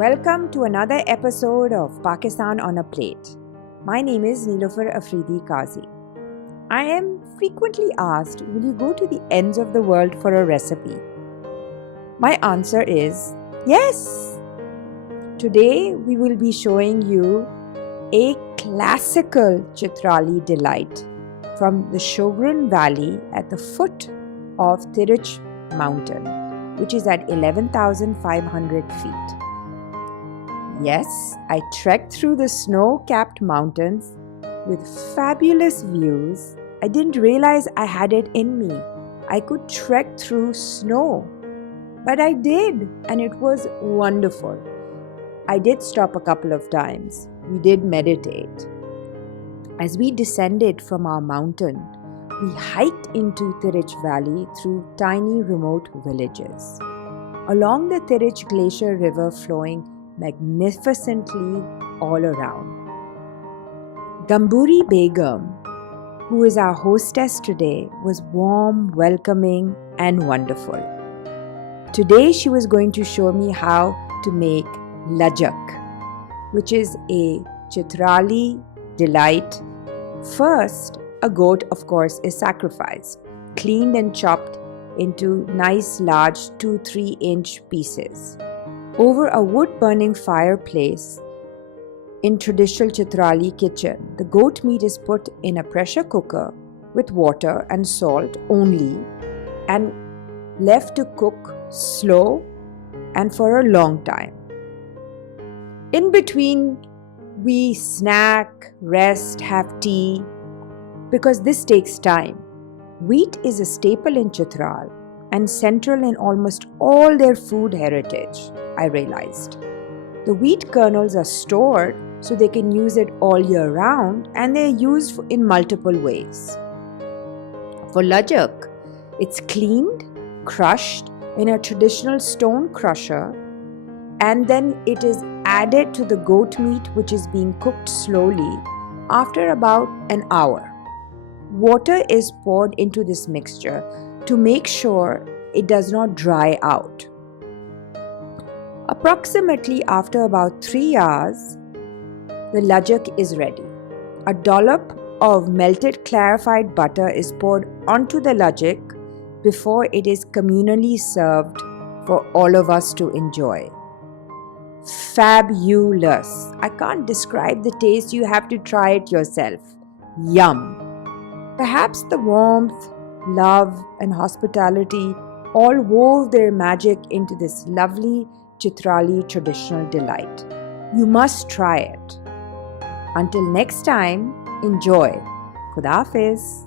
Welcome to another episode of Pakistan on a Plate. My name is Nilofer Afridi Qazi. I am frequently asked, will you go to the ends of the world for a recipe? My answer is yes. Today we will be showing you a classical Chitrali delight from the Shogran Valley at the foot of Terech mountain, which is at 11,500 feet. Yes, I trekked through the snow-capped mountains with fabulous views. I didn't realize I had it in me. I could trek through snow. But I did, and it was wonderful. I did stop a couple of times. We did meditate. As we descended from our mountain, we hiked into Terech Valley through tiny remote villages. Along the Terech Glacier River flowing magnificently all around. Gamburi Begum, who is our hostess today, was warm, welcoming, and wonderful. Today she was going to show me how to make LEJEK, which is a Chitrali delight. First, a goat, of course, is sacrificed, cleaned and chopped into nice large 2-3 inch pieces. Over a wood-burning fireplace in traditional Chitrali kitchen, the goat meat is put in a pressure cooker with water and salt only and left to cook slow and for a long time. In between, we snack, rest, have tea, because this takes time. Wheat is a staple in Chitral and central in almost all their food heritage, I realized. The wheat kernels are stored so they can use it all year round, and they are used in multiple ways. For LEJEK, it's cleaned, crushed in a traditional stone crusher, and then it is added to the goat meat, which is being cooked slowly after about an hour. Water is poured into this mixture to make sure it does not dry out. Approximately after about 3 hours, the LEJEK is ready. A dollop of melted clarified butter is poured onto the LEJEK before it is communally served for all of us to enjoy. Fabulous! I can't describe the taste, you have to try it yourself. Yum! Perhaps the warmth, love, and hospitality all wove their magic into this lovely Chitrali traditional delight. You must try it. Until next time, enjoy. Khuda Hafiz.